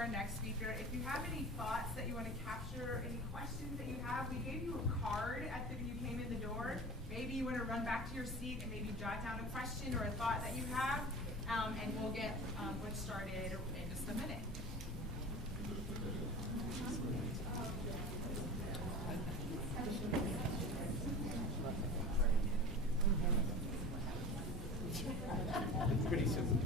our next speaker. If you have any thoughts that you want to capture, any questions that you have, we gave you a card when you came in the door. Maybe you want to run back to your seat and maybe jot down a question or a thought that you have, and we'll get started in just a minute. It's pretty simple.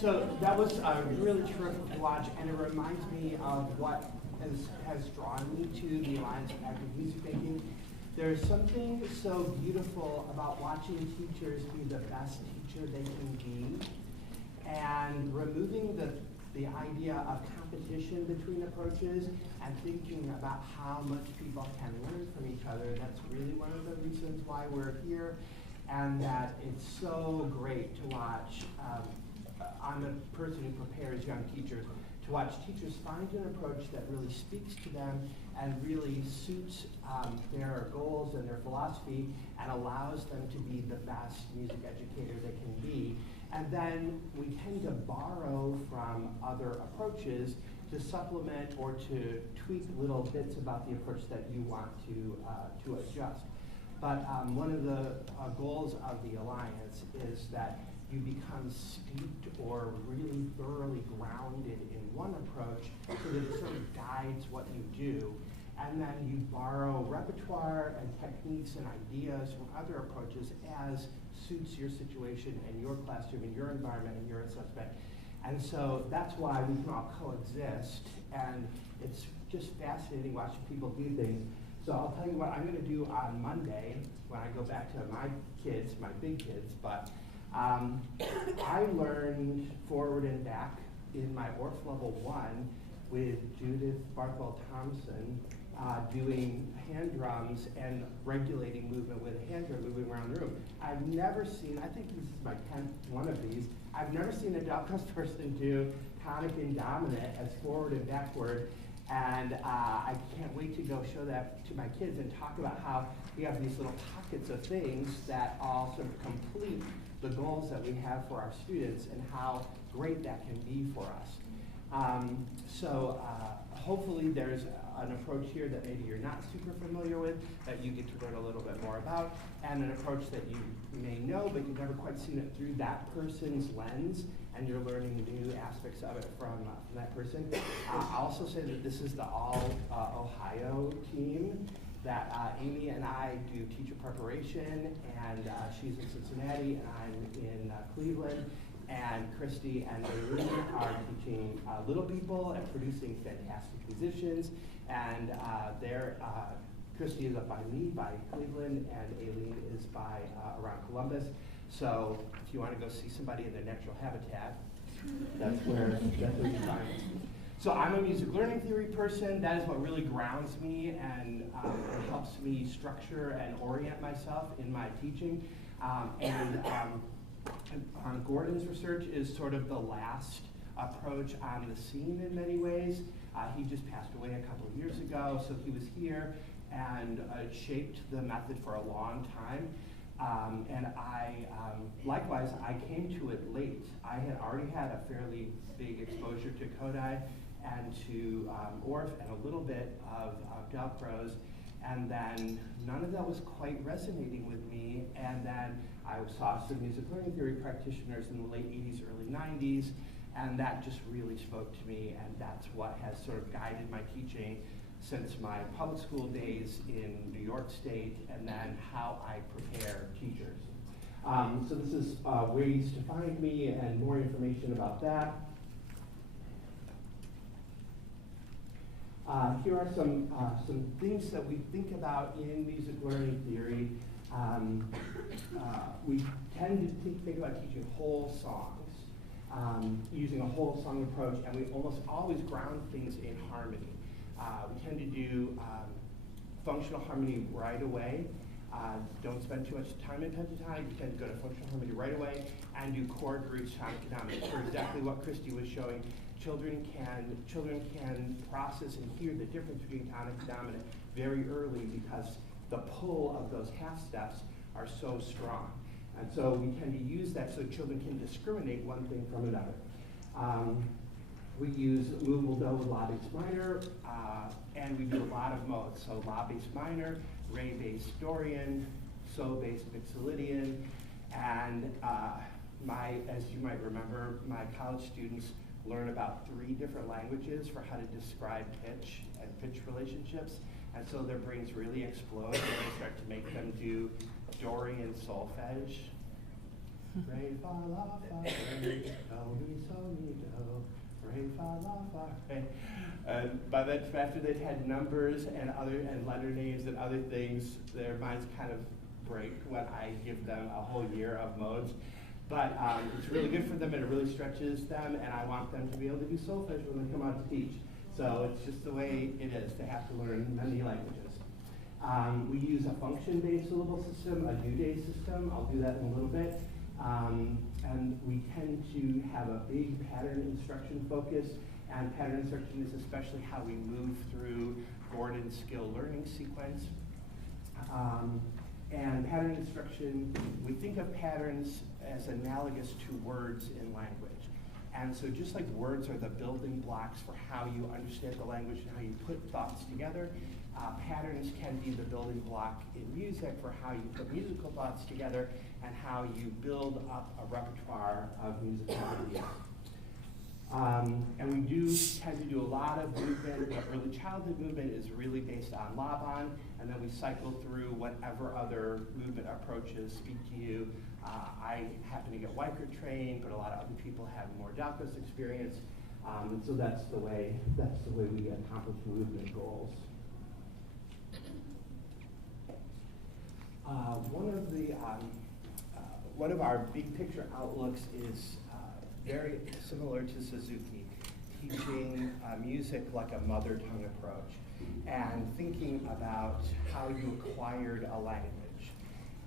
So that was really terrific to watch, and it reminds me of what has drawn me to the Alliance of Active Music Making. There's something so beautiful about watching teachers be the best teacher they can be, and removing the idea of competition between approaches and thinking about how much people can learn from each other. That's really one of the reasons why we're here, and that it's so great to watch. I'm a person who prepares young teachers to watch teachers find an approach that really speaks to them and really suits their goals and their philosophy and allows them to be the best music educator they can be. And then we tend to borrow from other approaches to supplement or to tweak little bits about the approach that you want to adjust. But one of the goals of the Alliance is that you become steeped or really thoroughly grounded in one approach so that it sort of guides what you do. And then you borrow repertoire and techniques and ideas from other approaches as suits your situation and your classroom and your environment and your assessment. And so that's why we can all coexist. And it's just fascinating watching people do things. So I'll tell you what I'm going to do on Monday when I go back to my kids, my big kids. But I learned forward and back in my ORF Level 1 with Judith Barthwell-Thompson doing hand drums and regulating movement with a hand drum moving around the room. I've never seen, I think this is my 10th one of these, I've never seen a Delcos person do tonic and dominant as forward and backward. And I can't wait to go show that to my kids and talk about how we have these little pockets of things that all sort of complete the goals that we have for our students and how great that can be for us. So hopefully there's an approach here that maybe you're not super familiar with that you get to learn a little bit more about, and an approach that you may know but you've never quite seen it through that person's lens, and you're learning new aspects of it from that person. I'll also say that this is the all Ohio team, that Amy and I do teacher preparation, and she's in Cincinnati and I'm in Cleveland, and Christy and Aileen are teaching little people and producing fantastic musicians, and Christy is up by me, by Cleveland, and Aileen is by around Columbus. So if you want to go see somebody in their natural habitat, that's where you find them. So I'm a music learning theory person. That is what really grounds me and helps me structure and orient myself in my teaching. Gordon's research is sort of the last approach on the scene in many ways. He just passed away a couple of years ago, so he was here and shaped the method for a long time. And likewise, I came to it late. I had already had a fairly big exposure to Kodai and to ORF and a little bit of Delcros, and then none of that was quite resonating with me. And then I saw some music learning theory practitioners in the late 80s, early 90s, and that just really spoke to me, and that's what has sort of guided my teaching since my public school days in New York State, and then how I prepare teachers. So this is ways to find me and more information about that. Here are some things that we think about in music learning theory. We tend to think about teaching whole songs, using a whole song approach, and we almost always ground things in harmony. We tend to do functional harmony right away. Don't spend too much time in pentatonic. You tend to go to functional harmony right away, and do chord groups, tonic dominant. For exactly what Christy was showing, children can process and hear the difference between tonic and dominant very early because the pull of those half steps are so strong. And so we tend to use that so children can discriminate one thing from another. We use movable do with la bass minor, and we do a lot of modes. So la bass minor, re bass Dorian, so bass Mixolydian, and as you might remember, my college students learn about 3 different languages for how to describe pitch and pitch relationships. And so their brains really explode when they start to make them do Dorian solfege. Re, fa, la, fa, re, do, mi, so, mi, do, re, fa, la, fa, re. And by that, after they've had numbers and letter names and other things, their minds kind of break when I give them a whole year of modes. But it's really good for them, and it really stretches them, and I want them to be able to do solfege when they come out to teach. So it's just the way it is. They have to learn many languages. We use a function-based syllable system, a due day system. I'll do that in a little bit. And we tend to have a big pattern instruction focus, and pattern instruction is especially how we move through Gordon's skill learning sequence. And pattern instruction, we think of patterns as analogous to words in language. And so just like words are the building blocks for how you understand the language and how you put thoughts together, patterns can be the building block in music for how you put musical thoughts together and how you build up a repertoire of musical ideas. And we do tend to do a lot of movement. The early childhood movement is really based on Laban, and then we cycle through whatever other movement approaches speak to you. I happen to get Weicker trained, but a lot of other people have more Dalkos experience, and so that's the way we accomplish movement goals. One of our big picture outlooks is very similar to Suzuki, teaching music like a mother tongue approach and thinking about how you acquired a language.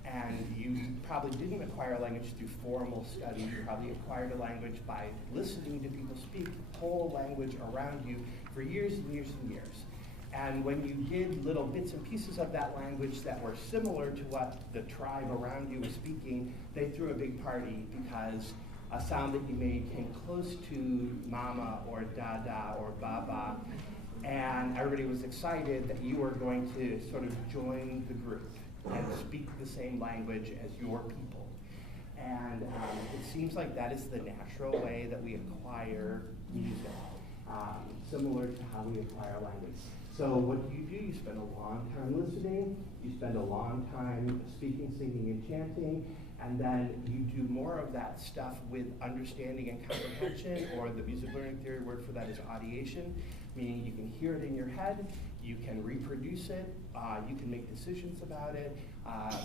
And you probably didn't acquire a language through formal study. You probably acquired a language by listening to people speak whole language around you for years and years and years. And when you did little bits and pieces of that language that were similar to what the tribe around you was speaking, they threw a big party because a sound that you made came close to mama or dada or baba, and everybody was excited that you were going to sort of join the group and speak the same language as your people. And it seems like that is the natural way that we acquire music, similar to how we acquire language. So what do? You spend a long time listening, you spend a long time speaking, singing, and chanting, and then you do more of that stuff with understanding and comprehension, or the music learning theory word for that is audiation, meaning you can hear it in your head, you can reproduce it, you can make decisions about it.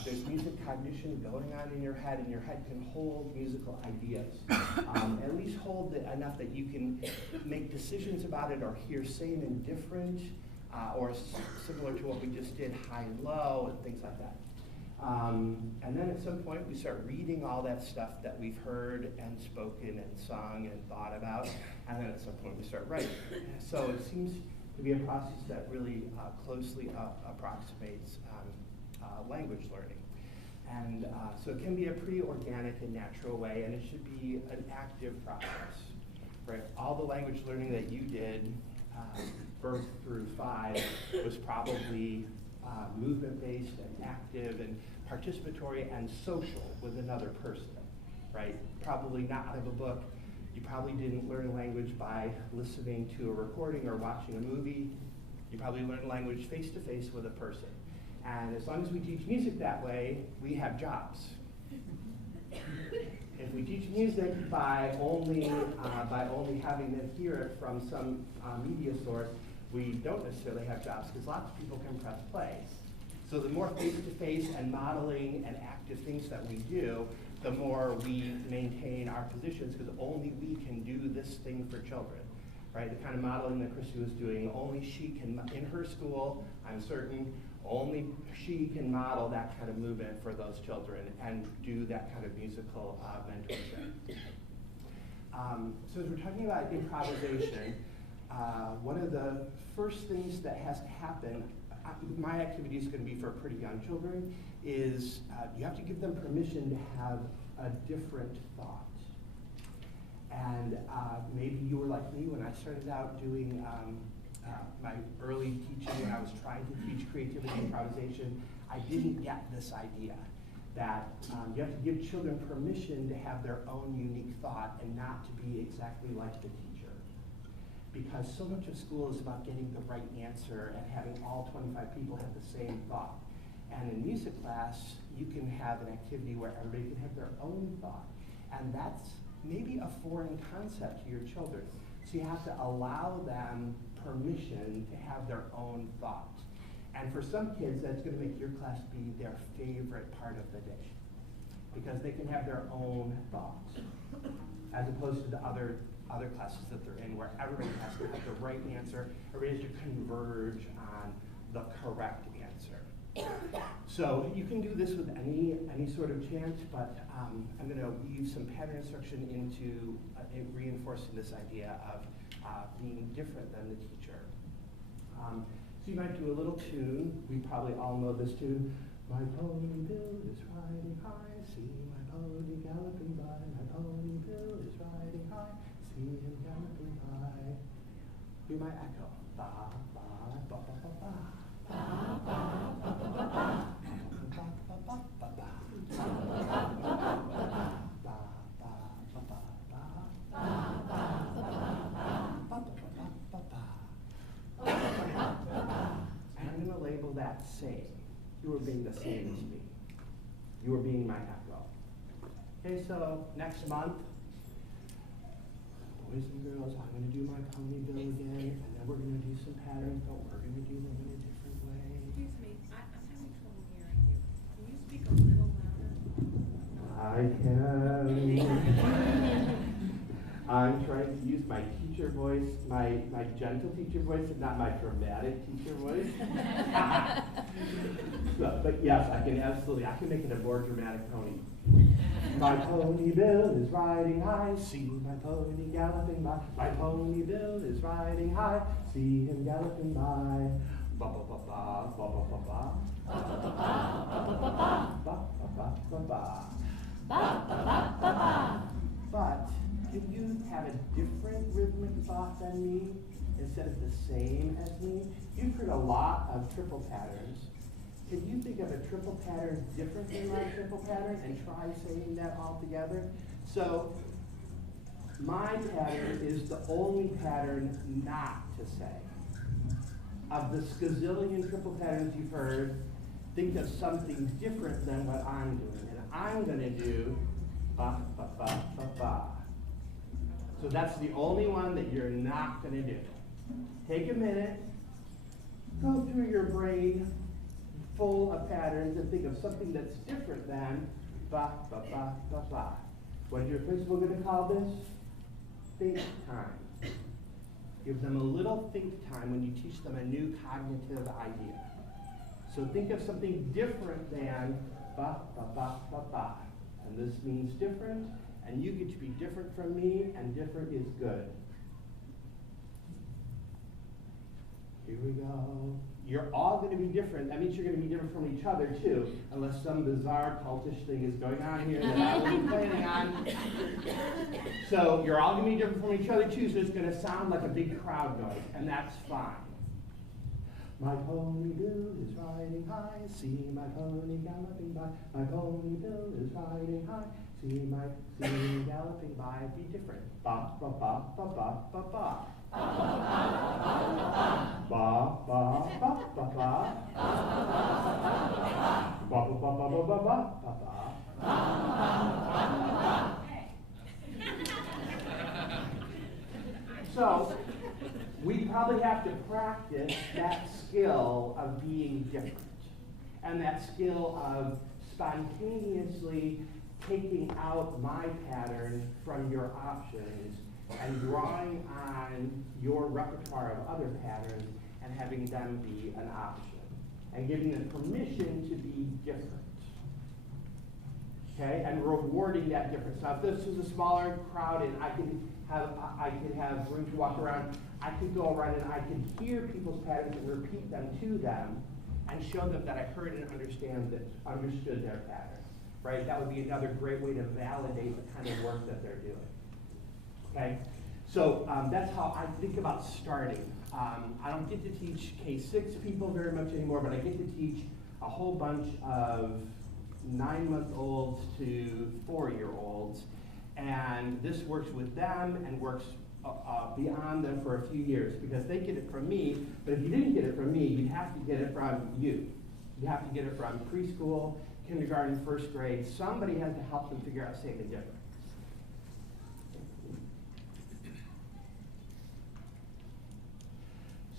There's music cognition going on in your head, and your head can hold musical ideas. At least hold it enough that you can make decisions about it or hear same and different, or similar to what we just did, high and low, and things like that. And then at some point we start reading all that stuff that we've heard and spoken and sung and thought about, and then at some point we start writing. So it seems to be a process that really closely approximates language learning. And so it can be a pretty organic and natural way, and it should be an active process. Right? All the language learning that you did, birth through 5, was probably movement-based and active and participatory and social with another person, right? Probably not out of a book. You probably didn't learn language by listening to a recording or watching a movie. You probably learned language face-to-face with a person. And as long as we teach music that way, we have jobs. If we teach music by only having them hear it from some media source, we don't necessarily have jobs because lots of people can press play. So the more face-to-face and modeling and active things that we do, the more we maintain our positions because only we can do this thing for children, right? The kind of modeling that Christy was doing, only she can, in her school, I'm certain, only she can model that kind of movement for those children and do that kind of musical mentorship. So as we're talking about improvisation, one of the first things that has to happen, my activity is going to be for pretty young children, is you have to give them permission to have a different thought. And maybe you were like me when I started out doing my early teaching, when I was trying to teach creativity and improvisation. I didn't get this idea that you have to give children permission to have their own unique thought and not to be exactly like the teacher. Because so much of school is about getting the right answer and having all 25 people have the same thought. And in music class, you can have an activity where everybody can have their own thought. And that's maybe a foreign concept to your children. So you have to allow them permission to have their own thought. And for some kids, that's going to make your class be their favorite part of the day, because they can have their own thoughts, as opposed to the other classes that they're in, where everybody has to have the right answer, everybody has to converge on the correct answer. So you can do this with any sort of chant, but I'm going to weave some pattern instruction into reinforcing this idea of being different than the teacher. So you might do a little tune. We probably all know this tune. My pony Bill is riding high, see my pony galloping by. My pony Bill is riding high, see him galloping by. We might echo. Ba, ba, ba, ba, ba, ba. Ba, ba, ba, ba, ba, ba. Ba, ba, ba, ba, ba. Ba, ba, ba, I'm going to label that same. You are being the same as me. You are being my echo. Okay, so next month, boys and girls, I'm going to do my pony bill again, and then we're going to do some patterns, but we're going to do them in a different way. Excuse me, I'm having trouble hearing you. Can you speak a little louder? I can. I'm trying to use my teacher voice, my gentle teacher voice, and not my dramatic teacher voice. But yes, I can make it a more dramatic pony. My pony Bill is riding high, see my pony galloping by. My pony Bill is riding high, see him galloping by. Ba ba ba ba ba ba ba ba. Ba ba ba ba ba ba ba. But can you have a different rhythmic thought than me instead of the same as me? You've heard a lot of triple patterns. Can you think of a triple pattern different than my triple pattern and try saying that all together? So my pattern is the only pattern not to say. Of the skazillion triple patterns you've heard, think of something different than what I'm doing. And I'm going to do ba, ba, ba, ba, ba. So that's the only one that you're not going to do. Take a minute, go through your brain full of patterns and think of something that's different than ba, ba, ba, ba, ba. What is your principal going to call this? Think time. Give them a little think time when you teach them a new cognitive idea. So think of something different than ba, ba, ba, ba, ba. And this means different, and you get to be different from me, and different is good. Here we go. You're all going to be different. That means you're going to be different from each other, too, unless some bizarre cultish thing is going on here that I wasn't planning on. So you're all going to be different from each other, too, so it's going to sound like a big crowd noise, and that's fine. My pony Bill is riding high, see my pony galloping by. My pony Bill is riding high, see him galloping by. Be different. Ba ba ba ba ba ba ba. Ba ba ba ba ba ba. Ba ba ba ba ba ba ba ba. So we probably have to practice that skill of being different, and that skill of spontaneously taking out my pattern from your options and drawing on your repertoire of other patterns and having them be an option, and giving them permission to be different. Okay, and rewarding that difference. Now, if this was a smaller crowd and I could have room to walk around, I could go around and I could hear people's patterns and repeat them to them and show them that I heard and understood their pattern. Right? That would be another great way to validate the kind of work that they're doing. Okay? So that's how I think about starting. I don't get to teach K-6 people very much anymore, but I get to teach a whole bunch of 9-month-olds to 4-year-olds, and this works with them and works beyond them for a few years, because they get it from me. But if you didn't get it from me, you'd have to get it from you. You have to get it from preschool, kindergarten, first grade. Somebody has to help them figure out saying the difference.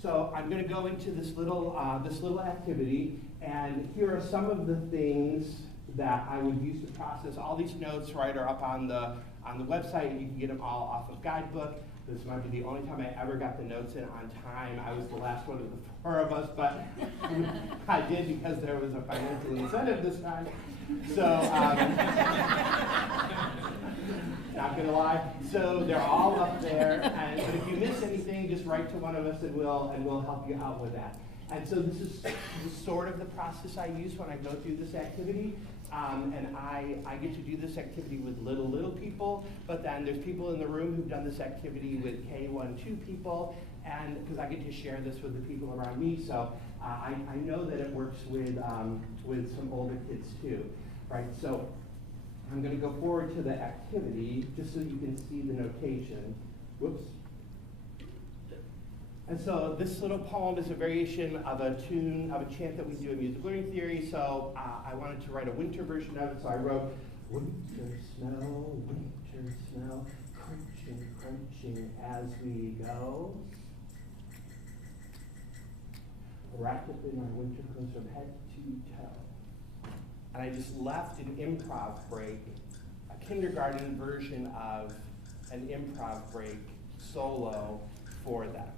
So I'm going to go into this little activity, and here are some of the things that I would use to process. All these notes, right, are up on the website, and you can get them all off of Guidebook. This might be the only time I ever got the notes in on time. I was the last one of the 4 of us, but I did because there was a financial incentive this time. So, not gonna lie. So they're all up there, but if you miss anything, just write to one of us and we'll help you out with that. And so this is sort of the process I use when I go through this activity. And I get to do this activity with little people, but then there's people in the room who've done this activity with K1, 2 people, and because I get to share this with the people around me, so I know that it works with some older kids too, right? So I'm going to go forward to the activity just so you can see the notation. Whoops. And so this little poem is a variation of a chant that we do in music learning theory. So I wanted to write a winter version of it, so I wrote, winter snow, crunching, crunching as we go. Wrapped up in our winter clothes from head to toe. And I just left an improv break, a kindergarten version of an improv break solo for them.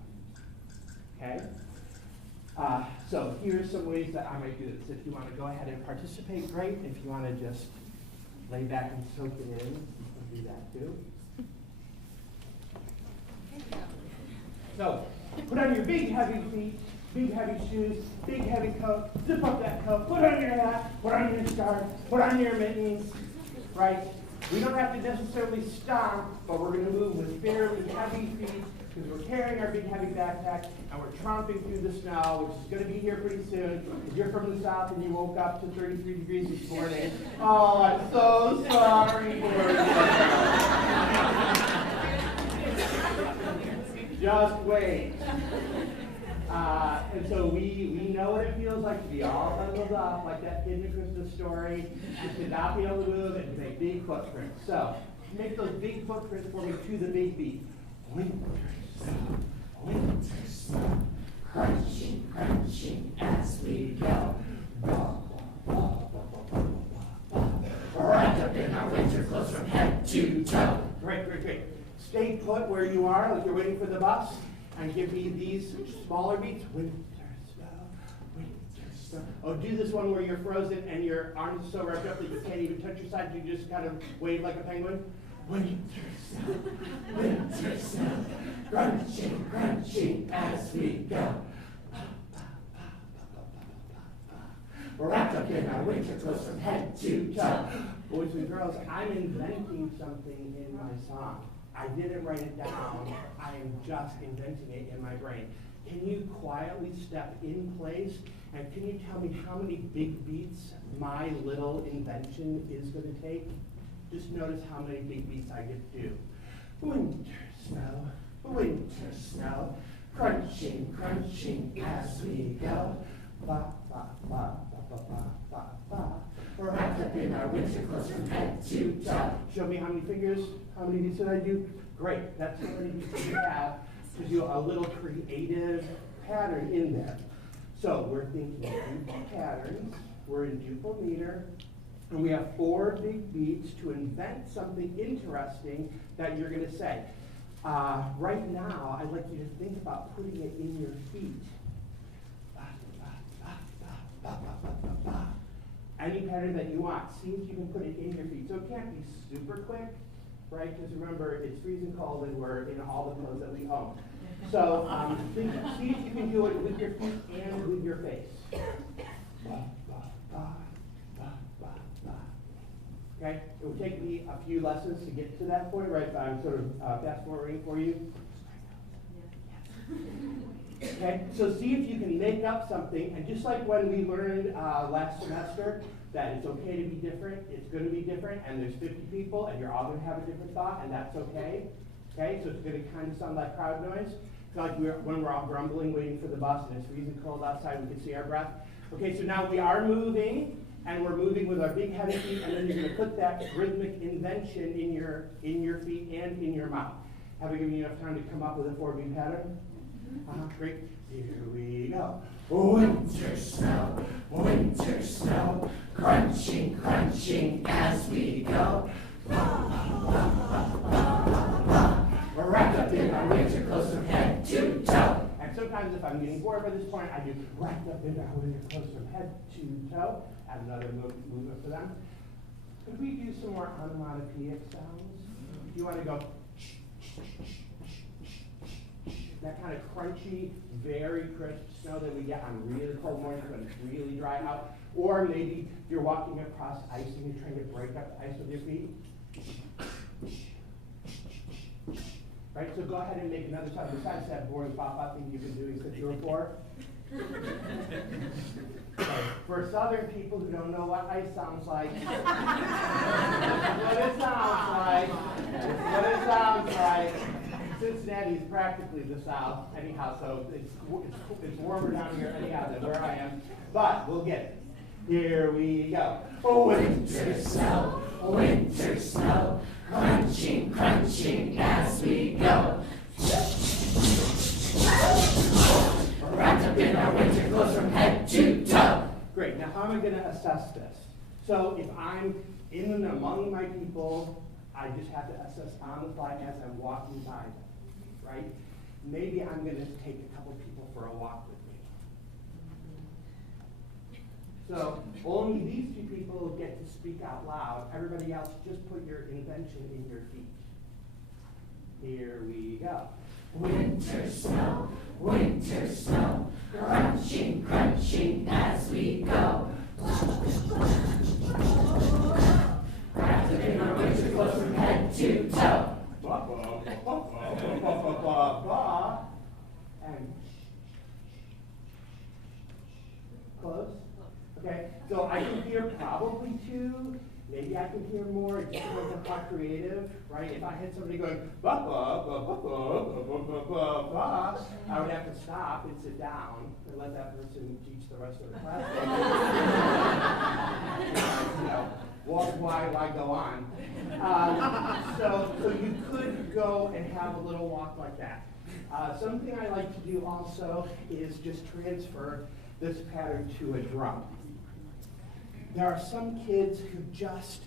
Okay? So here's some ways that I might do this. If you want to go ahead and participate, great. If you want to just lay back and soak it in, you can do that too. So put on your big heavy feet, big heavy shoes, big heavy coat, zip up that coat, put on your hat, put on your scarf, put on your mittens, right? We don't have to necessarily stomp, but we're going to move with fairly heavy feet, because we're carrying our big heavy backpack and we're tromping through the snow, which is going to be here pretty soon. If you're from the south and you woke up to 33 degrees this morning, oh, I'm so sorry for you. Just wait. And so we know what it feels like to be all bundled up like that kid in the Christmas story, to not be able to move and to make big footprints. So make those big footprints for me to the big beat. Winter snow, crunching, crunching as we go. Wrapped up in our winter clothes from head to toe. Great, great, great. Stay put where you are, like you're waiting for the bus, and give me these smaller beats. Winter snow. Oh, do this one where you're frozen and your arms are so wrapped up that you can't even touch your sides. You just kind of wave like a penguin. Winter snow, crunching, crunching as we go. Wrapped up in our winter clothes from head to toe. Boys and girls, I'm inventing something in my song. I didn't write it down. I am just inventing it in my brain. Can you quietly step in place, and can you tell me how many big beats my little invention is going to take? Just notice how many big beats I get to do. Winter snow, crunching, crunching as we go. Ba, ba, ba, ba, ba, ba, ba, ba. Wrapped up in our winter clothes from head to toe. Show me how many fingers, how many beats did I do? Great, that's how many beats you have to do a little creative pattern in there. So we're thinking duple patterns, we're in duple meter, and we have 4 big beats to invent something interesting that you're going to say. Right now, I'd like you to think about putting it in your feet. Any pattern that you want. See if you can put it in your feet. So it can't be super quick, right? Because remember, it's freezing cold and we're in all the clothes that we own. So see if you can do it with your feet and with your face. Okay? It will take me a few lessons to get to that point, right? But I'm sort of fast forwarding for you. Okay, so see if you can make up something, and just like when we learned last semester that it's okay to be different, it's going to be different, and there's 50 people, and you're all going to have a different thought, and that's okay. Okay, so it's going to kind of sound like crowd noise. It's like when we're all grumbling, waiting for the bus, and it's freezing cold outside, we can see our breath. Okay, so now we are moving, and we're moving with our big heavy feet, and then you're going to put that rhythmic invention in your feet and in your mouth. Have I given you enough time to come up with a 4-beat pattern? Great. Here we go. Winter snow, crunching, crunching as we go. We're wrapped up in our winter clothes from head to toe. And sometimes if I'm getting bored by this point, I do wrapped up in our winter clothes from head to toe. Add another movement for them. Could we do some more onomatopoeic sounds? If you want to go that kind of crunchy, very crisp snow that we get on really cold mornings when it's really dry out. Or maybe you're walking across ice and you're trying to break up the ice with your feet. Right, so go ahead and make another sound besides that boring pop-up thing you've been doing since you were 4. For Southern people who don't know what ice sounds like, this is what it sounds like. This is what it sounds like. Cincinnati is practically the South, anyhow, so it's warmer down here anyhow than where I am, but we'll get it. Here we go. Winter snow, crunching, crunching as we go. Wrapped up in our winter clothes from head to toe. Great, now how am I going to assess this? So if I'm in and among my people, I just have to assess on the fly as I'm walking by them. Right? Maybe I'm going to take a couple people for a walk with me. So only these 2 people get to speak out loud. Everybody else, just put your invention in your feet. Here we go. Winter snow, crunching, crunching as we go. Wrapped up in our winter clothes from head to toe. And close. Okay, so I can hear probably 2. Maybe I can hear more. It just depends on how creative, right? If I had somebody going ba ba ba ba ba ba ba ba ba, I would have to stop and sit down and let that person teach the rest of the class. Why go on? So you could go and have a little walk like that. Something I like to do also is just transfer this pattern to a drum. There are some kids who just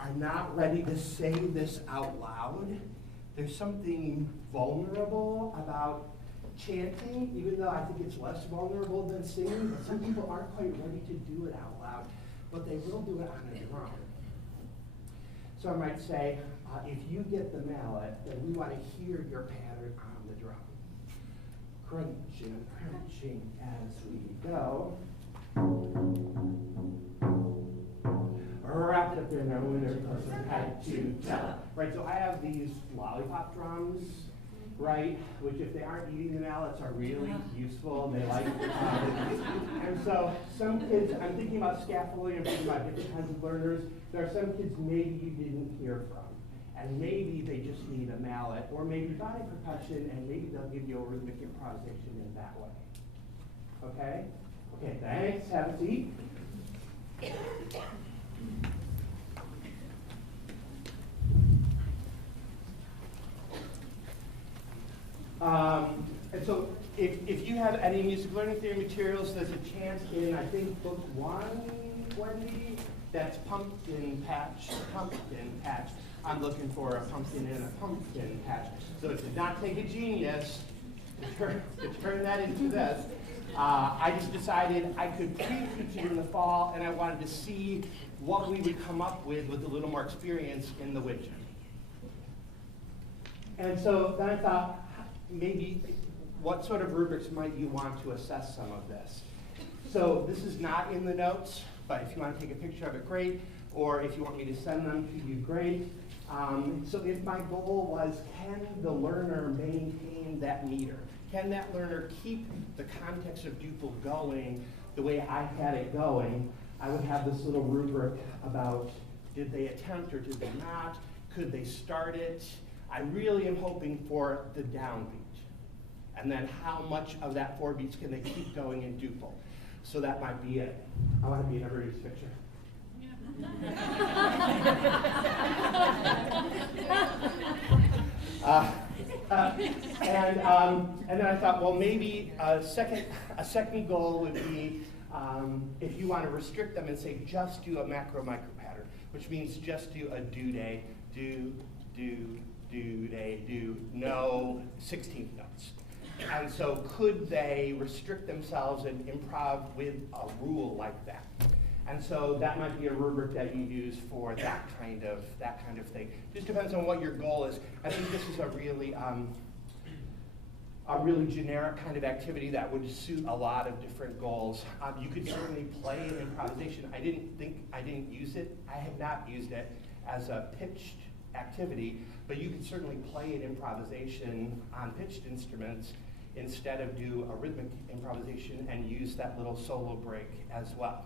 are not ready to say this out loud. There's something vulnerable about chanting, even though I think it's less vulnerable than singing, but some people aren't quite ready to do it out loud, but they will do it on a drum. So I might say, if you get the mallet, then we want to hear your pattern on the drum. Crunching, crunching as we go. Wrap it up in our winter clothes from head to toe. Right, so I have these lollipop drums, right, which if they aren't eating the mallets are really useful. They like and so some kids, I'm thinking about scaffolding, I'm thinking about different kinds of learners. There are some kids maybe you didn't hear from, and maybe they just need a mallet, or maybe body percussion, and maybe they'll give you a rhythmic improvisation in that way. Okay? Okay, thanks. Have a seat. And so if you have any music learning theory materials, there's a chance in, I think, book 120, that's pumpkin patch, I'm looking for a pumpkin in a pumpkin patch. So it did not take a genius to turn that into this. I just decided I could pre-teach it in the fall, and I wanted to see what we would come up with a little more experience in the winter. And so then I thought, maybe what sort of rubrics might you want to assess some of this? So this is not in the notes, but if you want to take a picture of it, great. Or if you want me to send them to you, great. So if my goal was, can the learner maintain that meter? Can that learner keep the context of Duple going the way I had it going? I would have this little rubric about, did they attempt or did they not? Could they start it? I really am hoping for the downbeat. And then how much of that 4 beats can they keep going in Duple? So that might be it. I want to be in everybody's picture. And then I thought, well, maybe a second goal would be if you want to restrict them and say just do a macro-micro pattern, which means just do a do-day, do-day, do, no 16th notes. And so could they restrict themselves and improv with a rule like that? And so that might be a rubric that you use for that kind of thing. Just depends on what your goal is. I think this is a really generic kind of activity that would suit a lot of different goals. You could certainly play in improvisation. I didn't use it. I have not used it as a pitched activity, but you could certainly play in improvisation on pitched instruments instead of do a rhythmic improvisation and use that little solo break as well.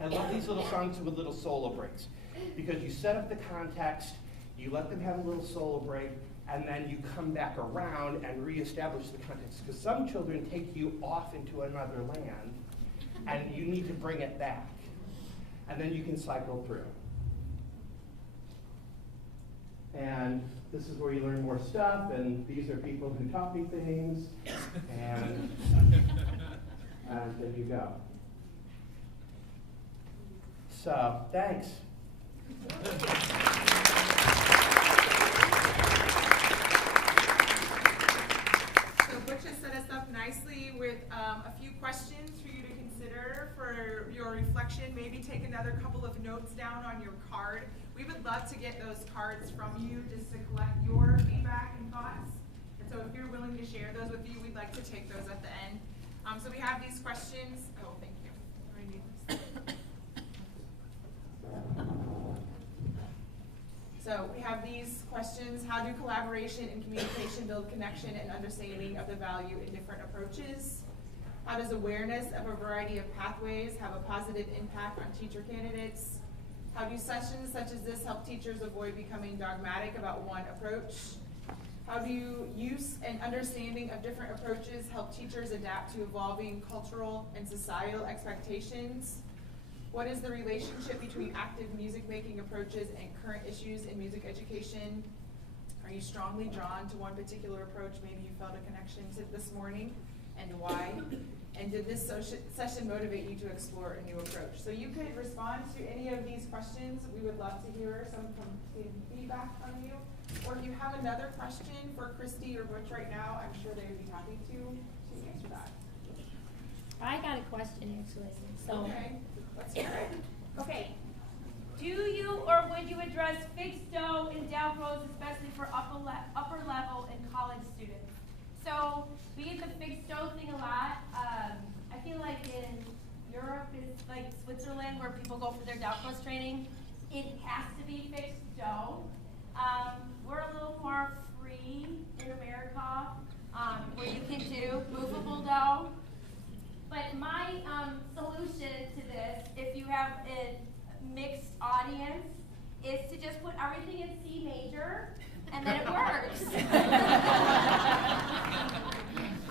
I love these little songs with little solo breaks because you set up the context, you let them have a little solo break, and then you come back around and reestablish the context. Because some children take you off into another land, and you need to bring it back. And then you can cycle through. And this is where you learn more stuff, and these are people who taught me things, and there you go. So, thanks. So Butch has set us up nicely with a few questions for you to consider for your reflection. Maybe take another couple of notes down on your card. We would love to get those cards from you just to collect your feedback and thoughts. And so if you're willing to share those with you, we'd like to take those at the end. So we have these questions. Oh, thank you. I already need this. So we have these questions. How do collaboration and communication build connection and understanding of the value in different approaches? How does awareness of a variety of pathways have a positive impact on teacher candidates? How do sessions such as this help teachers avoid becoming dogmatic about one approach? How do use and understanding of different approaches help teachers adapt to evolving cultural and societal expectations? What is the relationship between active music-making approaches and current issues in music education? Are you strongly drawn to one particular approach? Maybe you felt a connection to this morning, and why? And did this session motivate you to explore a new approach? So you could respond to any of these questions. We would love to hear some feedback from you. Or if you have another question for Christy or Butch right now, I'm sure they would be happy to answer that. I got a question actually. So. Okay. Let's hear it. Okay. Do you or would you address fixed dough and down pros, especially for upper level and college students? So we get the fixed dough thing a lot. I feel like in Europe, it's like Switzerland, where people go for their down pros training. It has to be fixed dough. We're a little more free in America, where you can do movable dough. But my solution to this, if you have a mixed audience, is to just put everything in C major, and then it works.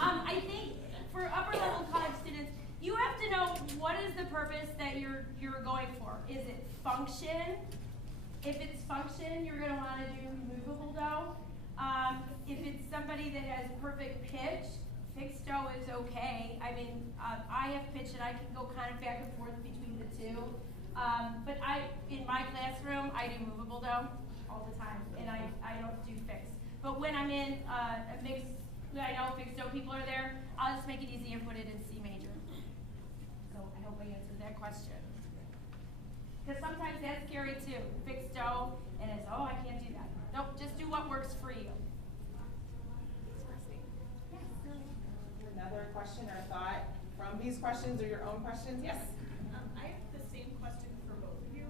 I think for upper level college students, you have to know what is the purpose that you're going for. Is it function? If it's function, you're going to want to do movable dough. If it's somebody that has perfect pitch, fixed dough is okay. I mean, I have pitch and I can go kind of back and forth between the two. But in my classroom, I do movable dough. all the time, and I don't do fixed. But when I'm in a mix, when I know fixed note people are there, I'll just make it easy and put it in C major. So I hope I answered that question. Because sometimes that's scary too, fixed note, and it's, oh, I can't do that. Nope, just do what works for you. Another question or thought from these questions or your own questions? Yes? I have the same question for both of you.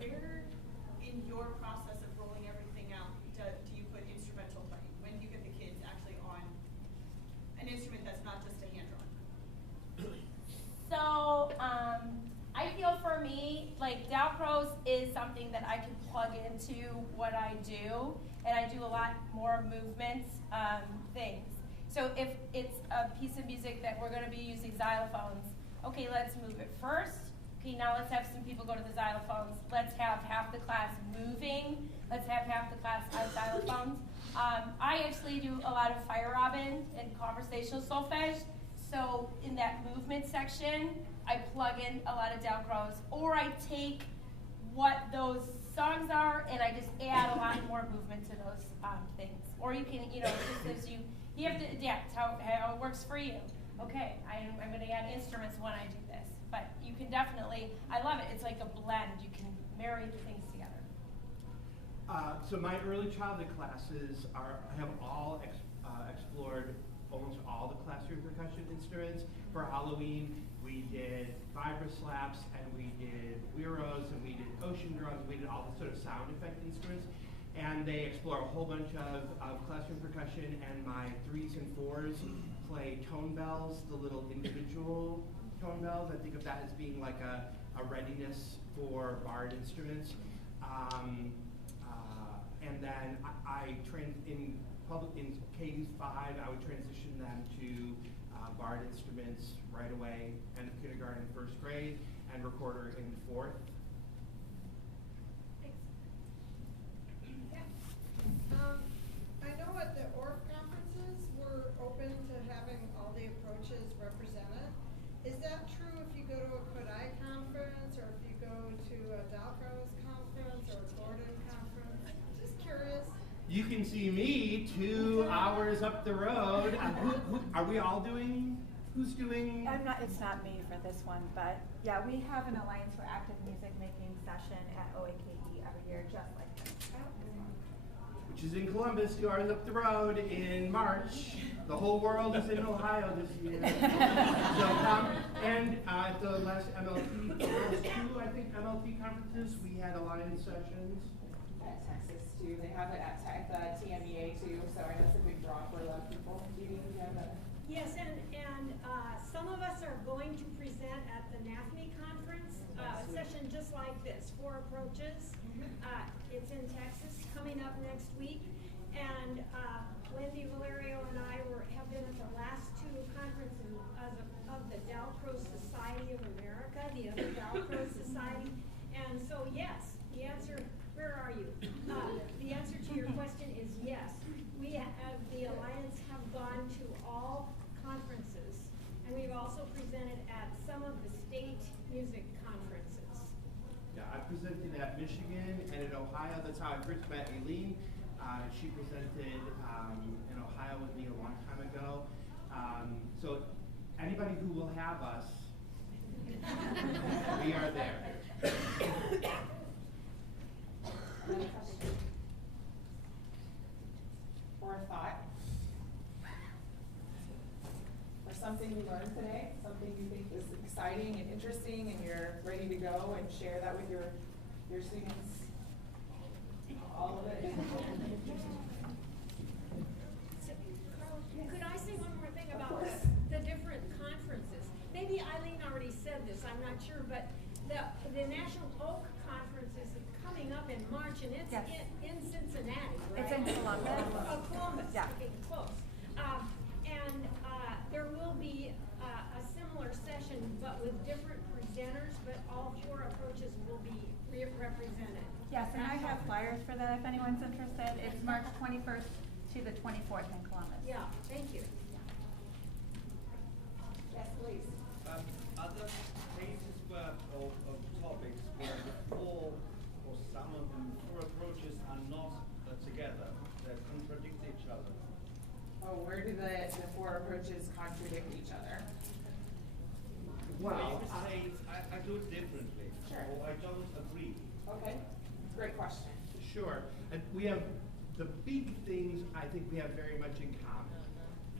Where in your process of rolling everything out do you put instrumental playing? When do you get the kids actually on an instrument that's not just a hand drum? So, I feel for me, like Dalcroze is something that I can plug into what I do, and I do a lot more movement things. So if it's a piece of music that we're going to be using xylophones, okay, let's move it first. Okay, now let's have some people go to the xylophones. Let's have half the class moving. Let's have half the class on xylophones. I actually do a lot of fire robin and conversational solfege. So in that movement section, I plug in a lot of Dalcroze, or I take what those songs are and I just add a lot more movement to those things. Or you can, it just gives you. You have to adapt how it works for you. Okay, I'm going to add instruments when I do this. But you can definitely, I love it. It's like a blend. You can marry the things together. So my early childhood classes have all explored almost all the classroom percussion instruments. For Halloween, we did vibra slaps, and we did güiros, and we did ocean drums, and we did all the sort of sound effect instruments. And they explore a whole bunch of classroom percussion, and my 3s and 4s play tone bells, the little individual tone bells. I think of that as being like a readiness for barred instruments. And then in K-5, I would transition them to barred instruments right away, end of kindergarten, 1st grade, and recorder in 4th. I know at the ORF conferences, we're open to having all the approaches represented. Is that true if you go to a Kodai conference, or if you go to a Dalcroze conference, or a Gordon conference? Just curious. You can see me 2 hours up the road. Who are we all doing? Who's doing? It's not me for this one, but yeah, we have an Alliance for Active Music Making session at OAKE every year, just like this. Which is in Columbus, 2 hours up the road in March. The whole world is in Ohio this year. So come, and at the last MLT, the last 2, I think, MLT conferences, we had Alliance sessions. At Texas too, they have it at the TMEA too, so I know it's a big draw for a lot of people. Do you have that? Yes, and some of us are going to present at the NAFME conference, a session just like this, 4 approaches. It's in Texas, coming up next week. And Wendy Valerio and I have been at the last 2 conferences of the Dalcroze Society of America, the other Dalcroze Society. And so yes, the answer, where are you? The answer to your question is yes. We have, the Alliance have gone to all conferences, and we've also presented at some of the state music conferences. Yeah, I presented at Michigan and in Ohio. That's how I first met Aileen. She presented in Ohio with me a long time ago. So anybody who will have us, we are there. Another question? Or a thought? Or something you learned today? Something you think is exciting and interesting and you're ready to go and share that with your students? All of it? Could I say one more thing about the different conferences? Maybe Eileen already said this, I'm not sure, but the National Oak Conference is coming up in March, and it's Yes. in Cincinnati, right? It's in Columbus. Oh, Columbus, Yeah. okay, close. And there will be a similar session, but with different presenters, but all 4 approaches will be represented. Yes, and I have flyers for that if anyone's interested. It's March 21st to the 24th in Columbus. Yeah, thank you. Yes, please. Other cases of topics where the 4 or some of them 4 approaches Oh, where do the four approaches contradict each other? Well, I do it differently. Sure. Or I don't agree. Okay, great question. Sure. And we have the big things I think we have very much in common.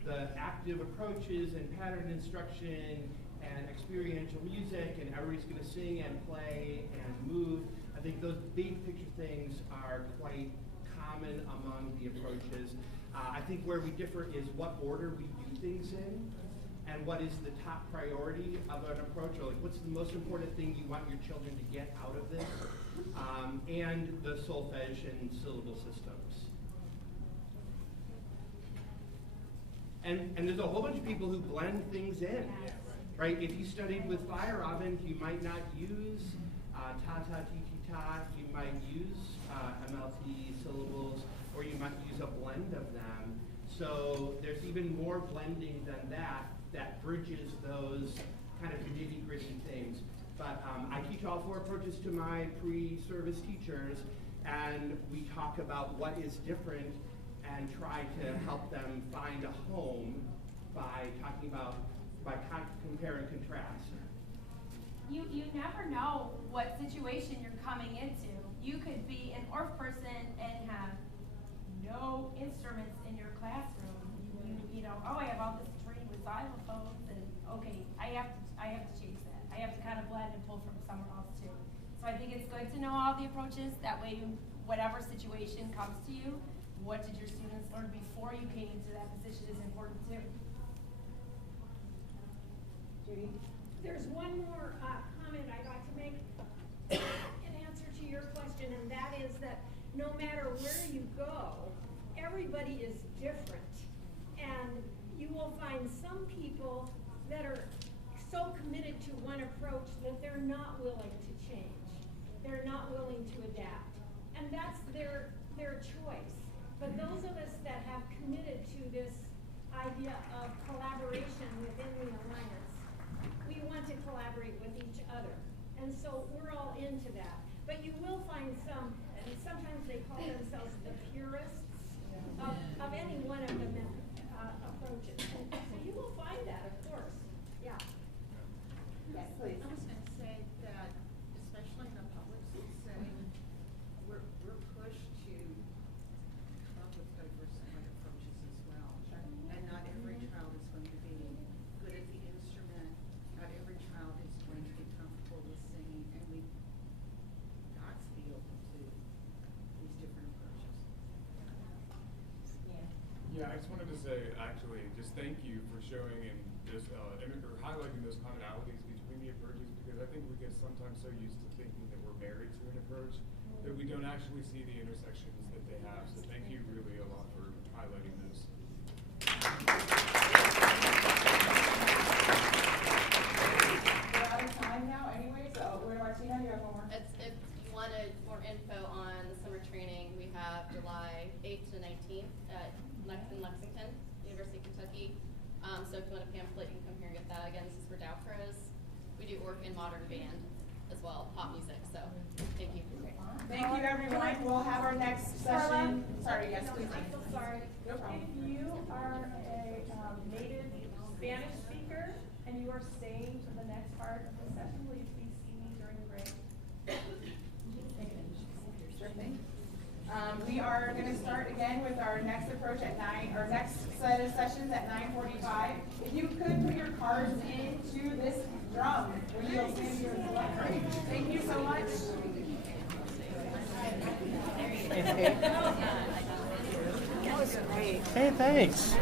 The active approaches and pattern instruction and experiential music and everybody's going to sing and play and move. I think those big picture things are quite common among the approaches. I think where we differ is what order we do things in and what is the top priority of an approach, or like what's the most important thing you want your children to get out of this, and the solfege and syllable systems. And there's a whole bunch of people who blend things in, right? If you studied with Feierabend, you might not use ta-ta, ti-ti-ta, you might use MLT syllables, or you might use a blend of them. So there's even more blending than that bridges those kind of nitty-gritty things. But I teach all four approaches to my pre-service teachers, and we talk about what is different and try to help them find a home by talking about, compare and contrast. You never know what situation you're coming into. You could be an ORF person and have no instruments in your classroom. You know, oh, I have all this training with xylophones, and okay, I have to change that. I have to kind of blend and pull from somewhere else too. So I think it's good to know all the approaches. That way, whatever situation comes to you, what did your students learn before you came into that position is important too. Judy? There's one more comment I'd like to make in answer to your question, and that is that no matter where you go, everybody is different. And you will find some people that are so committed to one approach that they're not willing to change. They're not willing to adapt. And that's their choice. But those of us that have committed to this idea of collaboration within the Alliance, we want to collaborate with each other. And so we're all into that. But you will find some, and sometimes they call themselves the purists of any one of the approaches. And so you will find that, of course. Yeah. Yes, please. I was going to say that, especially in a public school setting, we're pushed to come up with diversified approaches as well. And not every child is going to be good at the instrument. Not every child is going to be comfortable with singing, and we've got to be open to these different approaches. Yeah, I just wanted to say, actually, just thank you for showing and just or highlighting those commonalities between the approaches, because I think we get sometimes so used to thinking that we're married to an approach that we don't actually see the intersections that they have. So thank you really a lot for highlighting those. We're out of time now anyway, so where do Martina, you have one more? If you wanted more info on the summer training, we have July 8th to 19th in Lexington, University of Kentucky. So if you want a pamphlet, you can come here and get that. Again, this is for Dow pros. We do work in modern band as well, pop music. So thank you. Thank you, everyone. We'll have our next session. Sorry, yes, please. I'm so sorry. No problem. If you are a native Spanish speaker and you are staying for the next part of the session, will you please see me during the break? Sure thing. We are going to start again with our next approach at 9, our next set of sessions at 9:45. If you could put your cards into this drum, when you'll stand here and select. Thank you so much. Hey, thanks.